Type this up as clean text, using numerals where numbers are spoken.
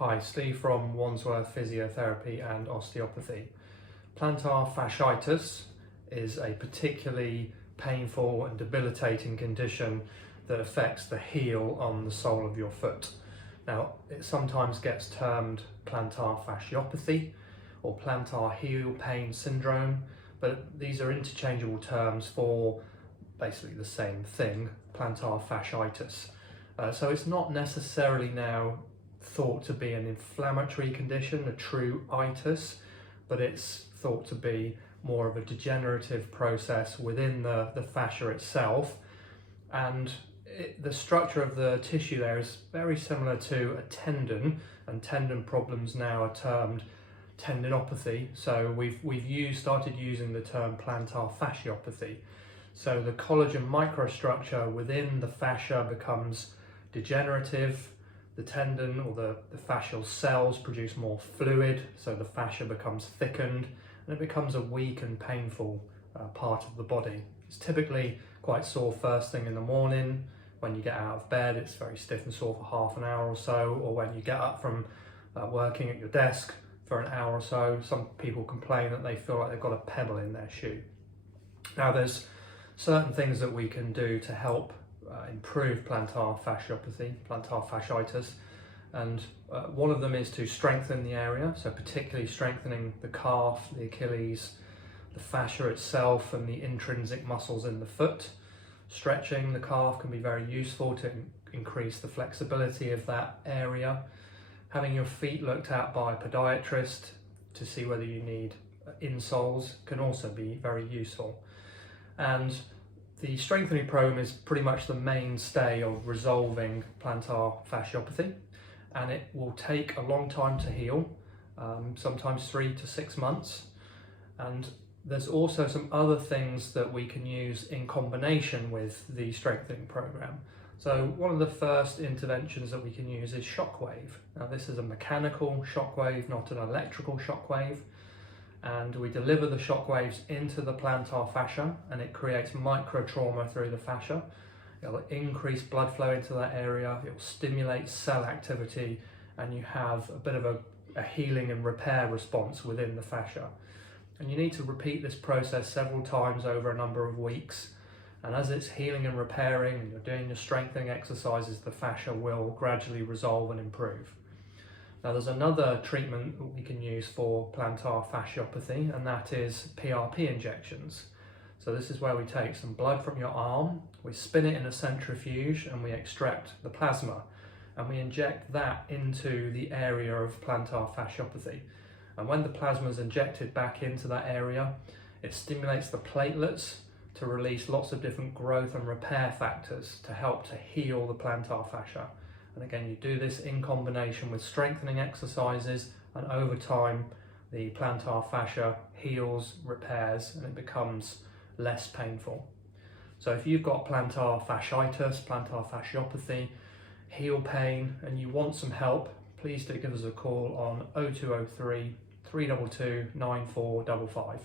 Hi, Steve from Wandsworth Physiotherapy and Osteopathy. Plantar fasciitis is a particularly painful and debilitating condition that affects the heel on the sole of your foot. Now, it sometimes gets termed plantar fasciopathy or plantar heel pain syndrome, but these are interchangeable terms for basically the same thing, plantar fasciitis. So it's not necessarily now thought to be an inflammatory condition, a true itis, but it's thought to be more of a degenerative process within the fascia itself. And the structure of the tissue there is very similar to a tendon, and tendon problems now are termed tendinopathy. So we've started using the term plantar fasciopathy. So the collagen microstructure within the fascia becomes degenerative. The tendon or the fascial cells produce more fluid, so the fascia becomes thickened and it becomes a weak and painful part of the body. It's typically quite sore first thing in the morning. When you get out of bed, it's very stiff and sore for half an hour or so, or when you get up from working at your desk for an hour or so. Some people complain that they feel like they've got a pebble in their shoe. Now, there's certain things that we can do to help improve plantar fasciopathy, plantar fasciitis, and one of them is to strengthen the area, so particularly strengthening the calf, the Achilles, the fascia itself and the intrinsic muscles in the foot. Stretching the calf can be very useful to increase the flexibility of that area. Having your feet looked at by a podiatrist to see whether you need insoles can also be very useful. And the strengthening program is pretty much the mainstay of resolving plantar fasciopathy, and it will take a long time to heal, sometimes 3 to 6 months. And there's also some other things that we can use in combination with the strengthening program. So one of the first interventions that we can use is shockwave. Now, this is a mechanical shockwave, not an electrical shockwave. And we deliver the shock waves into the plantar fascia and it creates micro trauma through the fascia. It will increase blood flow into that area, it will stimulate cell activity, and you have a bit of a healing and repair response within the fascia. And you need to repeat this process several times over a number of weeks. And as it's healing and repairing and you're doing your strengthening exercises, the fascia will gradually resolve and improve. Now, there's another treatment that we can use for plantar fasciopathy, and that is Prp injections. So this is where we take some blood from your arm, we spin it in a centrifuge and we extract the plasma, and we inject that into the area of plantar fasciopathy. And when the plasma is injected back into that area, it stimulates the platelets to release lots of different growth and repair factors to help to heal the plantar fascia. And again, you do this in combination with strengthening exercises, and over time the plantar fascia heals, repairs, and it becomes less painful. So if you've got plantar fasciitis, plantar fasciopathy, heel pain, and you want some help, please do give us a call on 0203 322 9455.